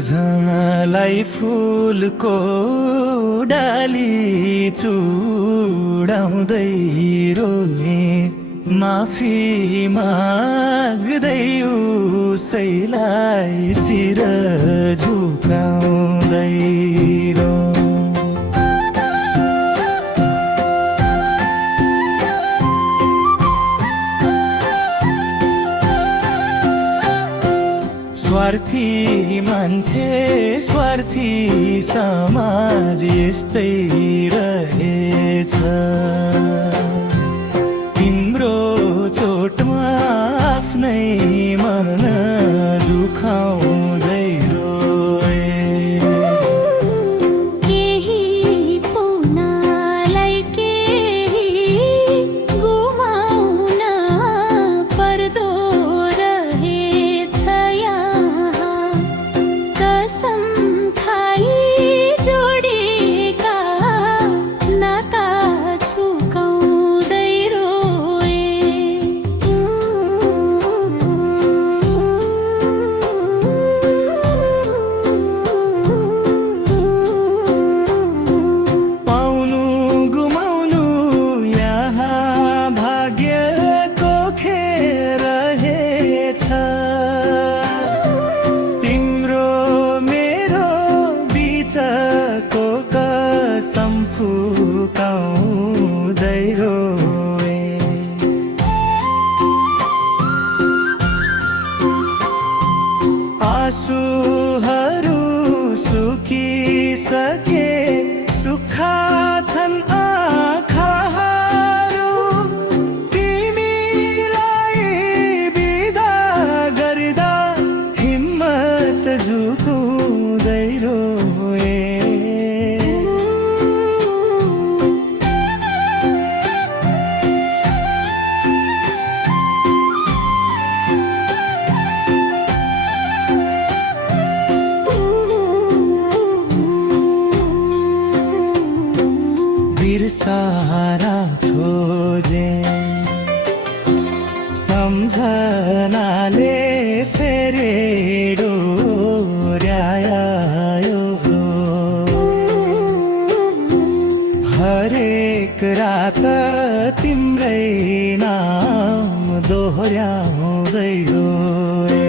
झलाई फुलको डाली चुडाउँदै रोए माफी माग्दै उसैलाई शिर झुकाउँदै रोए स्वार्थी मान्छे स्वार्थी समाज यस्तै रहेछ तिम्रो चोटमा आफ्नै मन दुखाउँदै रोए केही पुनालाई केही गुमाउन पर्दो रहेछ यहाँ कसम खाई जोडेका नाता झुकाउँदै रोए पाउनु गुमाउनु यहाँ भाग्यको खेल रहेछ तिम्रो मेरो बिचको कसम फुकाउँदै रोए आँसुहरू सुकिसके सुक्खा छन् आँखाहरू तिमीलाई बिदा गर्दा हिम्मत झुकाउँदै रोए बिर्सारा खोजे सम्झनाले फेरि डोर्यायो हरेक रात तिम्रै नाम दोहोर्याउँदै रोए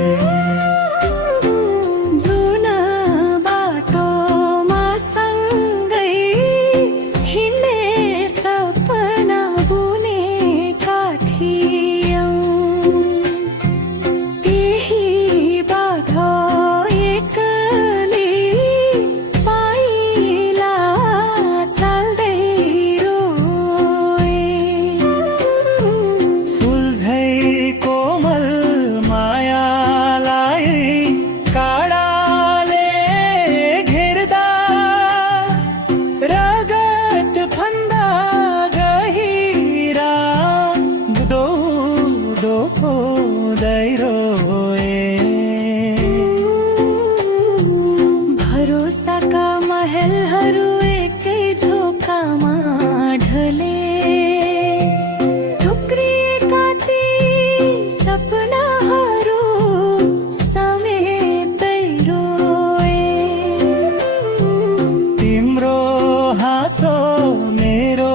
जुन बाटोमा सँगै हिँड्ने सपना बुनेका थियौँ त्यही बाटो एक्लै पाइला चल्दै रोए फुल झै कोमल मायालाई काडाले घेर्दा रगत फन्दा गहिरा दो हुँदै रोए भरोसाका महलहरू एकै झोकामा ढले ठुक्रिएका ती सपनाहरू समेतै रोए तिम्रो हाँसो मेरो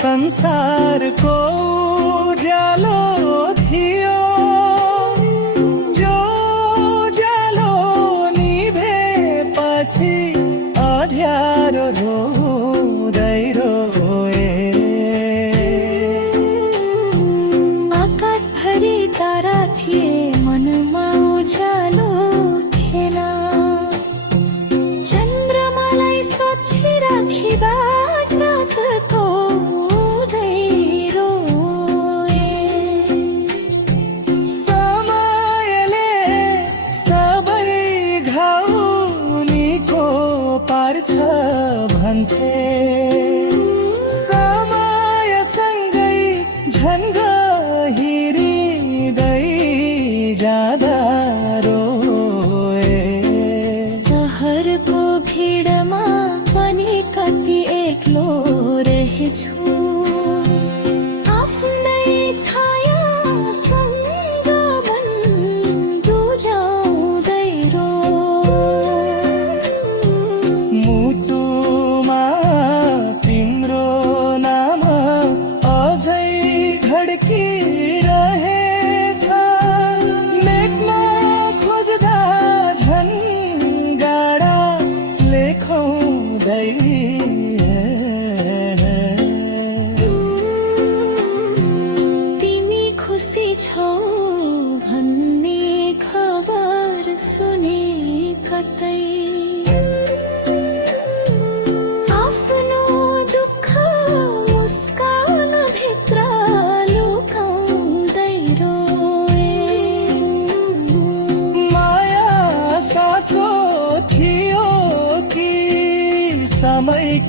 संसारको उज्यालो थियो जो उज्यालो निभेपछि अँध्यारो रोँदै रोए आकाशभरि तारा थिए मनमा उज्यालो थिएन चन्द्रमालाई सोचिराखी रातको उदय रोए समयले सबै घाउ निको पार्छ भन्थे समयसँगै झन् गहिरिँदै जाँदा रोए सहरको भिडमा पनि कति एक्लो रहेछु आफ्नै छाया सँग मन बुझाउँदै रोए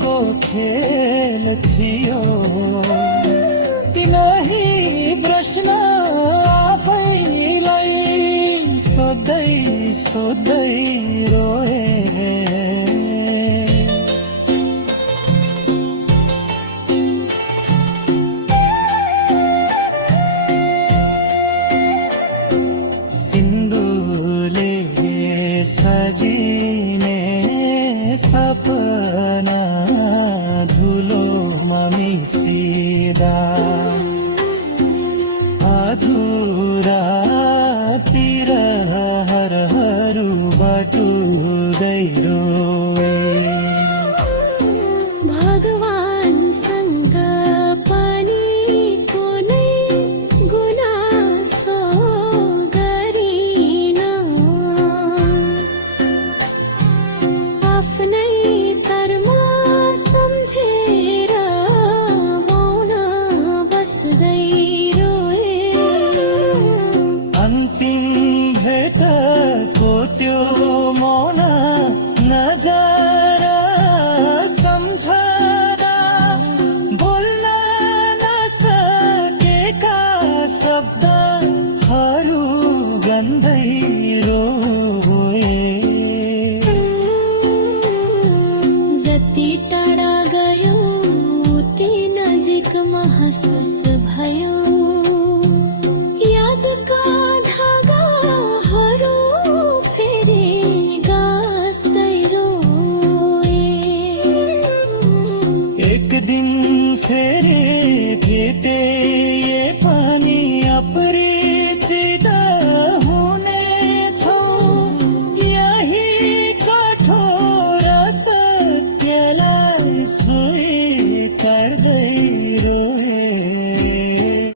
को खेल थियो तिनै प्रश्न आफैलाई सोध्दै सोध्दै रोए सिन्दुरले सजिने सपना धुलोमा मिसिदा अधुरा तिरहरहरू बटुल्दै रोए भगवानसँग पनि कुनै गुनासो गरिन आफ्नै कर्म सम्झेर मौन बस्दै रोए अन्तिम भेटको त्यो मौन नजारा सम्झना बोल्न नसकेका शब्द